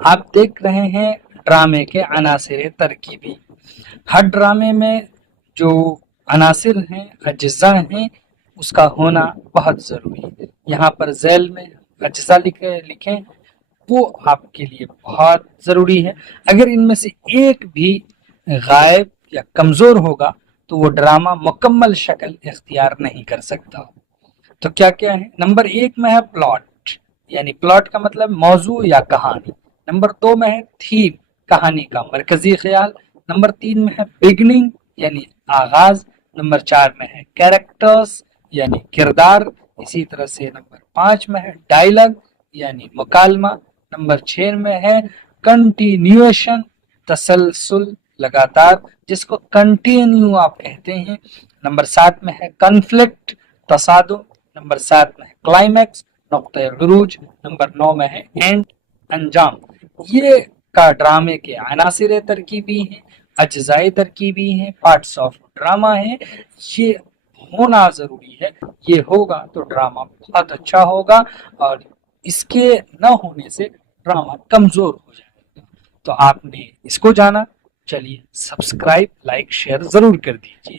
آپ دیکھ رہے ہیں ڈرامے کے عناصر ترکیبی. ہر ڈرامے میں جو عناصر ہیں، اجزاء ہیں، اس کا ہونا بہت ضروری ہے. یہاں پر ذیل میں اجزاء لکھیں، وہ آپ کے لیے بہت ضروری ہے. اگر ان میں سے ایک بھی غائب یا کمزور ہوگا تو وہ ڈرامہ مکمل شکل اختیار نہیں کر سکتا. تو کیا کیا ہے؟ نمبر 1 میں ہے پلاٹ، یعنی پلاٹ کا مطلب موضوع یا کہانی. نمبر 2 میں ہے تھیم، کہانی کا مرکزی خیال. نمبر 3 میں ہے بگننگ یعنی آغاز. نمبر 4 میں ہے کیریکٹرز یعنی کردار. اسی طرح سے نمبر 5 میں ہے ڈائلاگ یعنی مکالمہ. نمبر 6 میں ہے کنٹینیویشن، تسلسل، لگاتار، جس کو کنٹینیو آپ کہتے ہیں. نمبر 7 میں ہے کنفلکٹ، تصادم. نمبر 7 میں ہے کلائمیکس، نقطۂ عروج. نمبر 9 میں ہے اینڈ، انجام. یہ کا ڈرامے کے عناصر ترکیبی ہیں، اجزائے ترکیبی ہیں، پارٹس آف ڈرامہ ہیں. یہ ہونا ضروری ہے. یہ ہوگا تو ڈرامہ بہت اچھا ہوگا، اور اس کے نہ ہونے سے ڈرامہ کمزور ہو جائے گا. تو آپ نے اس کو جانا. چلیے سبسکرائب، لائک، شیئر ضرور کر دیجیے.